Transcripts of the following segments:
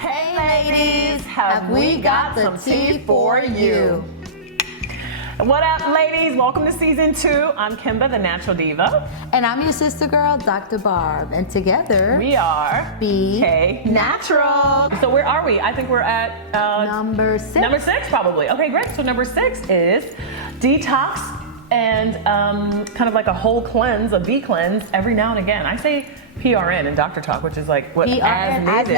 Hey ladies, have we got the tea for you? What up, ladies? Welcome to season 2. I'm Kimba, the natural diva. And I'm your sister girl, Dr. Barb. And together, we are Be Natural. So where are we? I think we're at number 6. Number 6, probably. Okay, great. So number 6 is detox and kind of like a whole cleanse, a B cleanse every now and again. I say PRN in doctor talk, which is like what PRN, as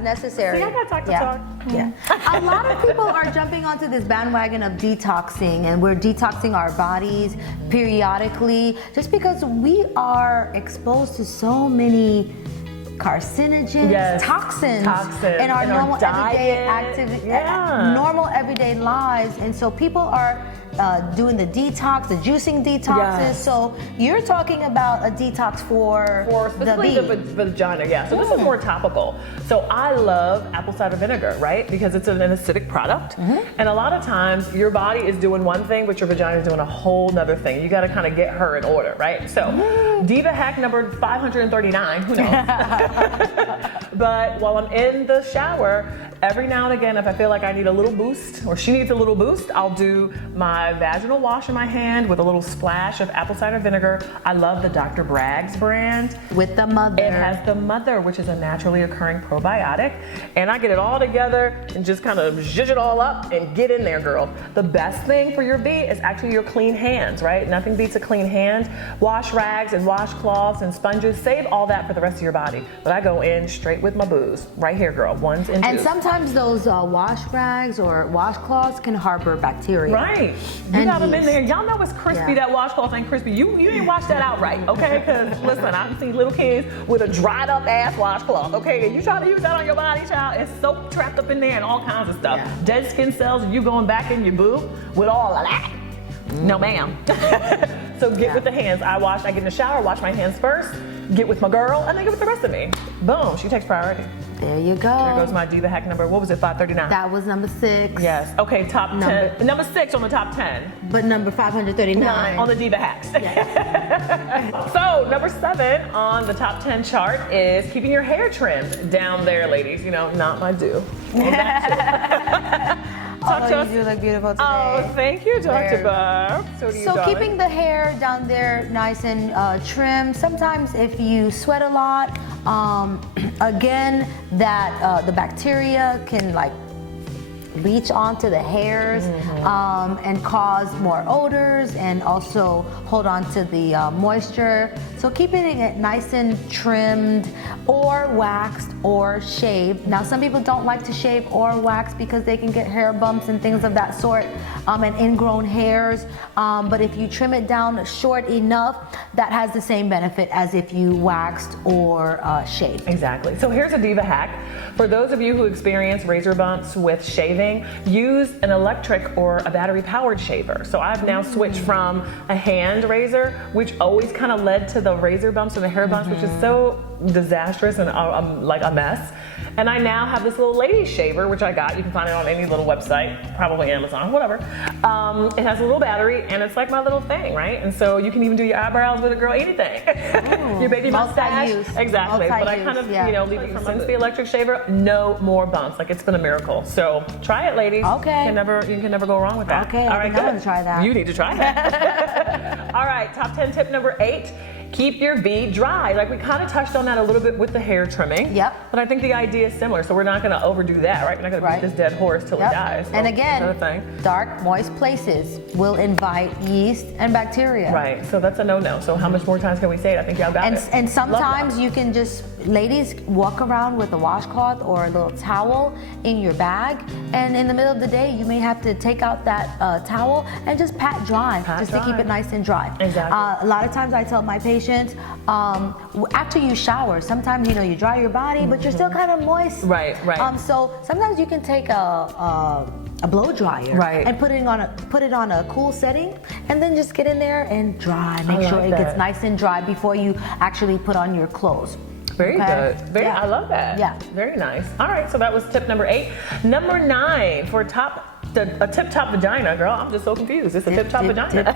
necessary. See, I got doctor talk. Yeah. A lot of people are jumping onto this bandwagon of detoxing, and we're detoxing our bodies periodically just because we are exposed to so many carcinogens, toxins in our normal everyday activity, normal everyday lives, and so people are doing the detox, the juicing detoxes. Yes. So you're talking about a detox for specifically the vagina. Yeah. So this is more topical. So I love apple cider vinegar, right? Because it's an acidic product, and a lot of times your body is doing one thing, but your vagina is doing a whole nother thing. You got to kind of get her in order, right? So Diva hack number 539. Who knows? But while I'm in the shower, every now and again, if I feel like I need a little boost or she needs a little boost, I'll do my vaginal wash in my hand with a little splash of apple cider vinegar. I love the Dr. Bragg's brand. With the mother. It has the mother, which is a naturally occurring probiotic. And I get it all together and just kind of zhuzh it all up and get in there, girl. The best thing for your B is actually your clean hands, right? Nothing beats a clean hand. Wash rags and washcloths and sponges. Save all that for the rest of your body. But I go in straight with my booze. Right here, girl. Ones and twos. And sometimes those wash rags or washcloths can harbor bacteria. Right. You got them in there. Y'all know it's crispy. That washcloth ain't crispy. You didn't wash that out right, okay? Because listen, I've seen little kids with a dried up ass washcloth, okay? And you try to use that on your body, child, it's soap trapped up in there and all kinds of stuff. Dead skin cells, and you going back in your boob with all of that. No, ma'am. So get with the hands. I get in the shower, wash my hands first, get with my girl, and then get with the rest of me. Boom, she takes priority. There you go. There goes my Diva hack number. What was it, 539? That was number 6. Yes. Okay, top 10. Number 6 on the top 10. But number 539. On the Diva hacks. Yes. So, number 7 on the top 10 chart is keeping your hair trimmed down there, ladies. You know, not my do. Talk to us. You look beautiful today. Oh, thank you, Dr. Barb. So keeping the hair down there nice and trim. Sometimes if you sweat a lot, again, that the bacteria can like reach onto the hairs and cause more odors and also hold on to the moisture. So keeping it nice and trimmed or waxed or shaved. Now some people don't like to shave or wax because they can get hair bumps and things of that sort and ingrown hairs. But if you trim it down short enough, that has the same benefit as if you waxed or shaved. Exactly. So here's a Diva hack. For those of you who experience razor bumps with shaving, use an electric or a battery powered shaver. So I've now switched from a hand razor, which always kind of led to the razor bumps and the hair bumps, which is so disastrous and like a mess. And I now have this little lady shaver, which I got. You can find it on any little website, probably Amazon, whatever. It has a little battery, and it's like my little thing, right? And so you can even do your eyebrows with it, girl, anything. Your baby mustache. Exactly. But I kind of, leave it since the electric shaver, no more bumps. Like, it's been a miracle. So try it, ladies. Okay. You can never go wrong with that. Okay. All right, I'm gonna try that. You need to try that. All right, top 10 tip number 8. Keep your V dry. Like, we kind of touched on that a little bit with the hair trimming. Yep. But I think the idea is similar, so we're not going to overdo that, right? We're not going to beat this dead horse till it dies. So and again, dark, moist places will invite yeast and bacteria. Right, so that's a no-no. So how much more times can we say it? I think y'all got it. And sometimes you can just, ladies, walk around with a washcloth or a little towel in your bag, and in the middle of the day, you may have to take out that towel and just pat dry, to keep it nice and dry. Exactly. A lot of times I tell my patients, after you shower, sometimes you dry your body, but you're still kind of moist. Right. So sometimes you can take a blow dryer and put it on a cool setting, and then just get in there and dry. Make sure it gets nice and dry before you actually put on your clothes. Very good. I love that. Yeah. Very nice. All right, so that was tip number 8. Number 9 for a tip-top vagina, girl. I'm just so confused. It's a tip-top vagina.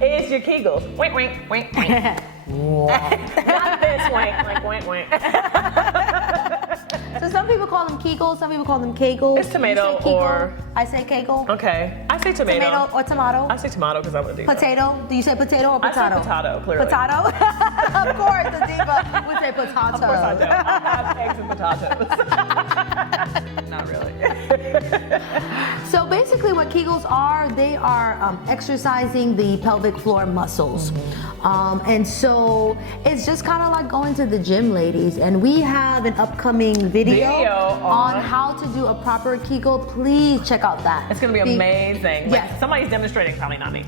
It's your KEGELS. Wink, wink, wink, wink. Not this wink, like wink, wink. Some people call them KEGELS, some people call them KEGELs. It's tomato You say Kegel, or... I say Kegel. Okay. I say tomato. Tomato or tomato. I say tomato because I'm a diva. Potato. Do you say potato or potato? I say potato, clearly. Potato? Of course, the diva would say potato. Of course I do. I have eggs and potatoes. Not really. So basically what Kegels are, they are exercising the pelvic floor muscles. And so it's just kind of like going to the gym, ladies. And we have an upcoming video on how to do a proper Kegel. Please check out that. It's going to be amazing. Yes. Like, somebody's demonstrating, probably not me.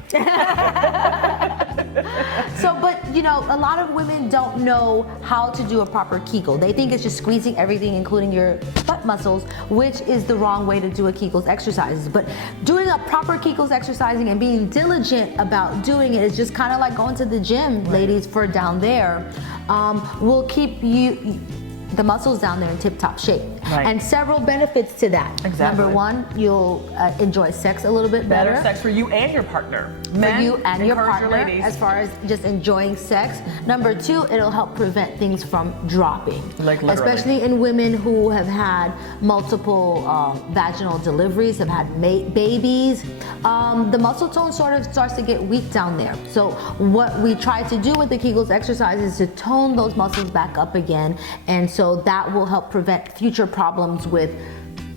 So, but you know, a lot of women don't know how to do a proper Kegel. They think it's just squeezing everything, including your butt muscles, which is the wrong way to do a Kegels exercises. But doing a proper Kegels exercising and being diligent about doing it is just kind of like going to the gym, ladies, for down there. Will keep the muscles down there in tip-top shape. Right. And several benefits to that. Exactly. Number one, you'll enjoy sex a little bit better. Sex for you and your partner. For you and your encourage partner, ladies. as far as just enjoying sex. Number two, it'll help prevent things from dropping. Like literally. Especially in women who have had multiple vaginal deliveries, have had babies. The muscle tone sort of starts to get weak down there. So what we try to do with the Kegels exercise is to tone those muscles back up again. And so that will help prevent future problems with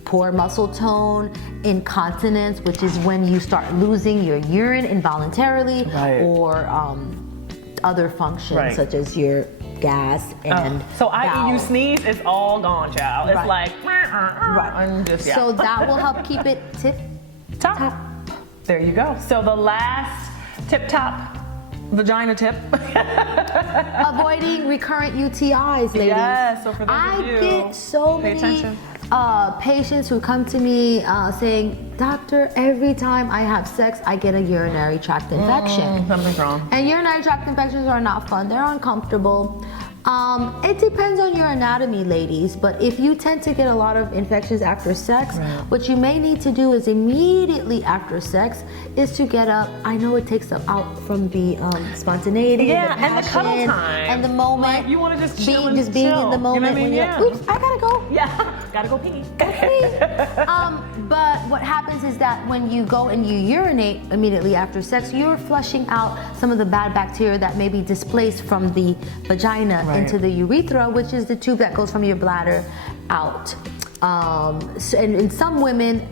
poor muscle tone, incontinence, which is when you start losing your urine involuntarily, or other functions such as your gas and so I.e. you bowel. sneeze, it's all gone, child. It's like I'm just, So that will help keep it tip-top. There you go. So the last tip-top vagina tip. Avoiding recurrent UTI'S, ladies. Yes, so for those of you, I get so many patients who come to me saying, doctor, every time I have sex, I get a urinary tract infection. Something's wrong. And urinary tract infections are not fun. They're uncomfortable. It depends on your anatomy, ladies, but if you tend to get a lot of infections after sex, what you may need to do is immediately after sex is to get up. I know it takes them out from the spontaneity, and the passion, and the cuddle time, and the moment. Like, you want to just chill being in the moment, you know what I mean? when you're like, oops, I gotta go. Yeah, gotta go pee. But what happens is that when you go and you urinate immediately after sex, you're flushing out some of the bad bacteria that may be displaced from the vagina into the urethra, which is the tube that goes from your bladder out. So, and in some women,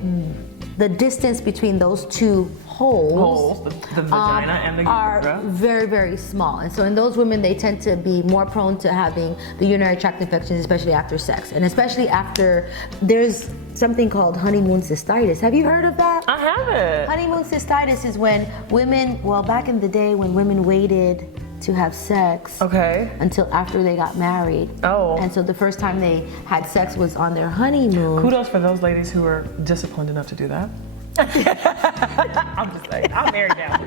the distance between those two holes, the vagina and the urethra, are very, very small. And so in those women, they tend to be more prone to having the urinary tract infections, especially after sex. And especially after, there's something called honeymoon cystitis. Have you heard of that? I haven't. Honeymoon cystitis is when women, well, back in the day when women waited to have sex until after they got married. And so the first time they had sex was on their honeymoon. Kudos for those ladies who are disciplined enough to do that. I'm just saying, I'm married now.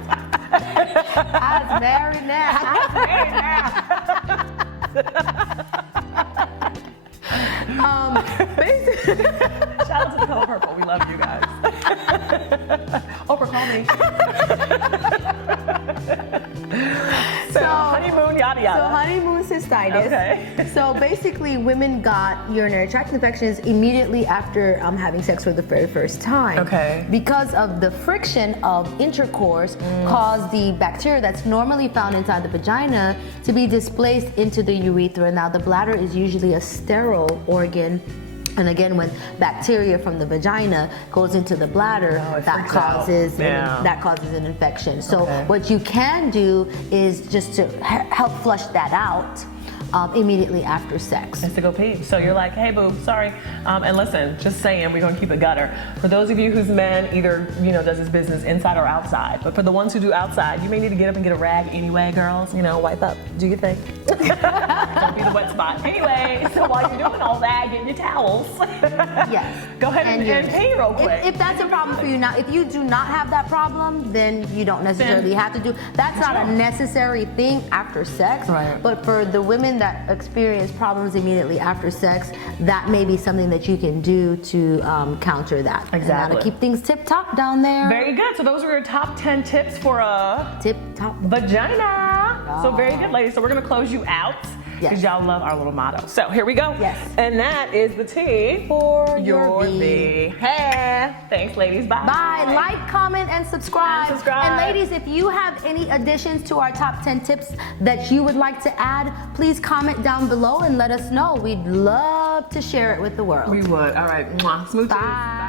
I'm married now. Basically, shout out to the color purple. We love you guys. Oprah, call me. So honeymoon, yada yada. So honeymoon cystitis. So basically, women got urinary tract infections immediately after having sex for the very first time. Because of the friction of intercourse caused the bacteria that's normally found inside the vagina to be displaced into the urethra. Now the bladder is usually a sterile organ. And again, when bacteria from the vagina goes into the bladder, that causes an infection. So what you can do is just to help flush that out immediately after sex. It's to go pee. So you're like, hey boo, sorry. And listen, just saying, we're gonna keep it gutter. For those of you whose man either, does his business inside or outside, but for the ones who do outside, you may need to get up and get a rag anyway, girls. Wipe up, do your thing. Don't be the wet spot. Anyway, so while you're doing all that, get your towels. Go ahead and pee real quick. If that's a problem for you now, if you do not have that problem, then you don't necessarily have to do. That's not a necessary thing after sex. But for the women that experience problems immediately after sex, that may be something that you can do to counter that. Exactly. And to keep things tip-top down there. Very good. So those are your top 10 tips for a tip-top vagina. So very good, ladies. So we're gonna close you out. Because y'all love our little motto. So here we go. Yes. And that is the T For your V. V. Hey. Thanks, ladies. Bye. Bye. Like, comment, and subscribe. And ladies, if you have any additions to our top 10 tips that you would like to add, please comment down below and let us know. We'd love to share it with the world. We would. All right. Mwah. Smooches. Bye.